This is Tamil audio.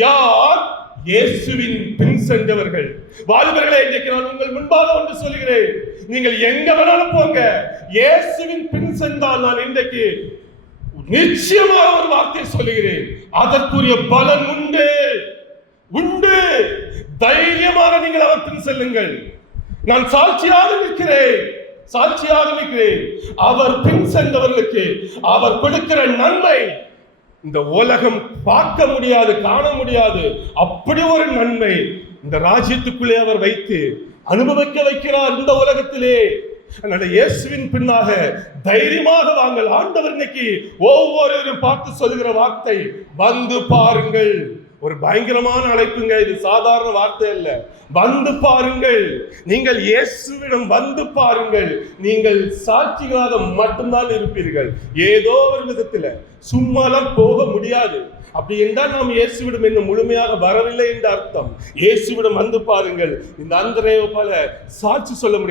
யார்? இயேசுவின் பின் சென்றவர்கள். வாலிபர்களே, இன்றைக்கு நான் உங்கள் முன்பாக ஒன்று சொல்கிறேன். நீங்கள் எங்க வேணாலும் போங்க, இயேசுவின் பின் சென்றால் நான் இன்றைக்கு நிச்சயமாக ஒரு வார்த்தை சொல்லுகிறேன், அதற்குரிய பலன் உண்டு உண்டு. தைரியமாக நீங்கள் அவர் பின் செல்லுங்கள். நான் சாட்சியாக நிற்கிறேன். அவர் பின் சென்றவர்களுக்கு அவர் கொடுக்கிற நன்மை இந்த உலகம் பார்க்க முடியாது, காண முடியாது. அப்படி ஒரு நன்மை இந்த ராஜ்யத்துக்குள்ளே அவர் வைத்து அனுபவிக்க வைக்கிறார் இந்த உலகத்திலே. அதனால இயேசுவின் பின்னாக தைரியமாக வாங்கள். ஆண்டவர் இன்னைக்கு ஒவ்வொருவரும் பார்த்து சொல்லுகிற வார்த்தை, வந்து பாருங்கள். ஒரு பயங்கரமான அழைப்புங்க இது, சாதாரண வார்த்தை அல்ல. வந்து பாருங்கள், நீங்கள் இயேசுவிடம் வந்து பாருங்கள். நீங்கள் சாட்சிகளாக மட்டும்தான் இருப்பீர்கள். ஏதோ ஒரு விதத்துல சும்மாலாம் போக முடியாது. அப்படி என்றால் நாம் இயேசுவிடம் இன்னும் முழுமையாக வரவில்லை என்ற அர்த்தம். இயேசுவிடம் வந்து பாருங்கள். இந்த அந்திரேவை போல சாட்சி சொல்ல முடியாது.